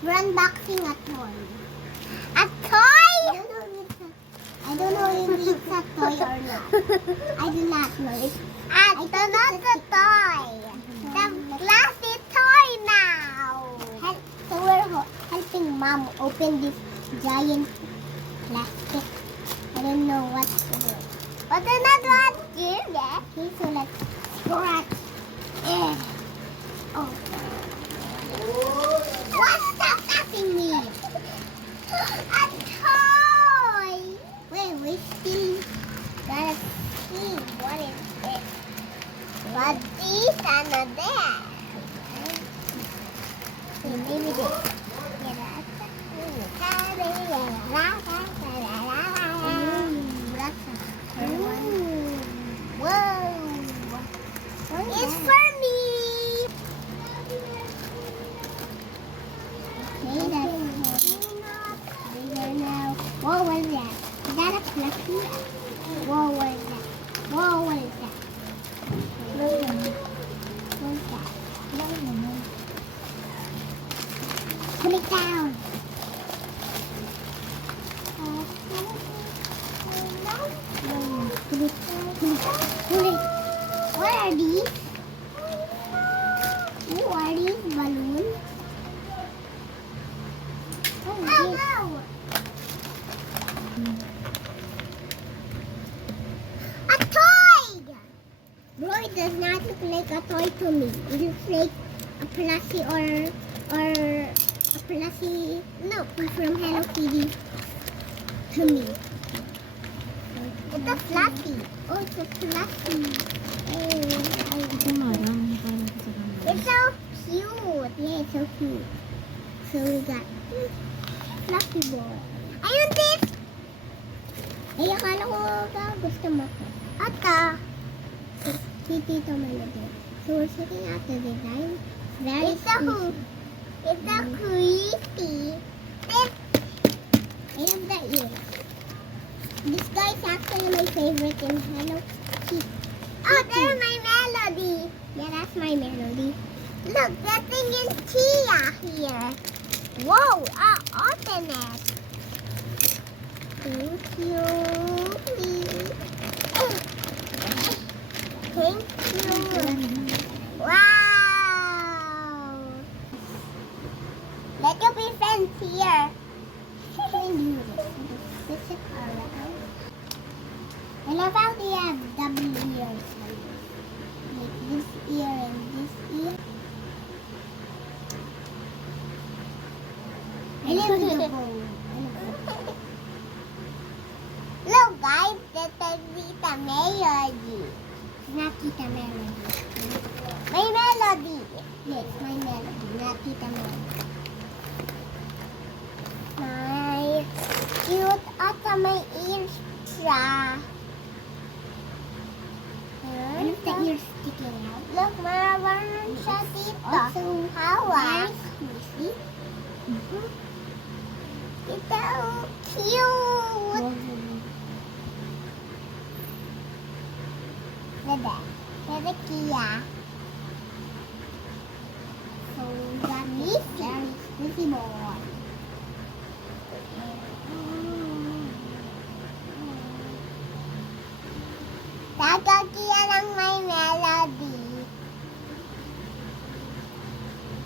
We're unboxing a toy. A toy? I don't know if it's a toy or not. I do not know. It's not a toy. The glassy toy now. So we're helping Mom open this giant plastic. I don't know what to do. But another one here, yeah. Okay, so let's scratch. Oh. Stop tapping me. A toy. Wait, we still gotta see what is it. What is another? Maybe this. Whoa! It's for me. Okay, that's bigger now. What was that? Is that a plushie? What was that? What was that? What was that? Put it down. Put it. What are these? Who are these balloons? Oh, no. A toy! Bro, it does not look like a toy to me. It looks like a plushie or a plushie, no, from Hello Kitty to me. It's a fluffy. Oh, it's a fluffy. It's so cute. Yeah, it's so cute. So we got fluffy ball. Ayun, this! Ay, akala ko gusto mo ito. Ata! Si Tito Melody. So we're checking out the design. Very squishy. It's a creepy. I love the ears. This guy is actually my favorite in Hello Kitty. Oh, there's my Melody. Yeah, that's my Melody. Look, that thing is Tia here. Whoa, open it. Thank you. Thank you. Wow. Let your be friends here. Switch it around. I love how they have double ears. Like this ear and this ear. I love the bow. Look guys, that's Tita Melody. It's not Tita Melody. My Melody. Yes, my Melody, not Tita Melody. My cute at my ears siya. Look, the ears sticking out. Look, marabaran siya dito. Also, hawak. Very squishy. It's so cute. There's Kia. So, got this very squishy boy. Kia lang may Melody.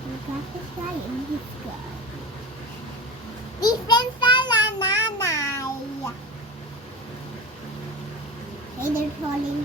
We got this guy and this guy. Different sa nanay. Hey, they're falling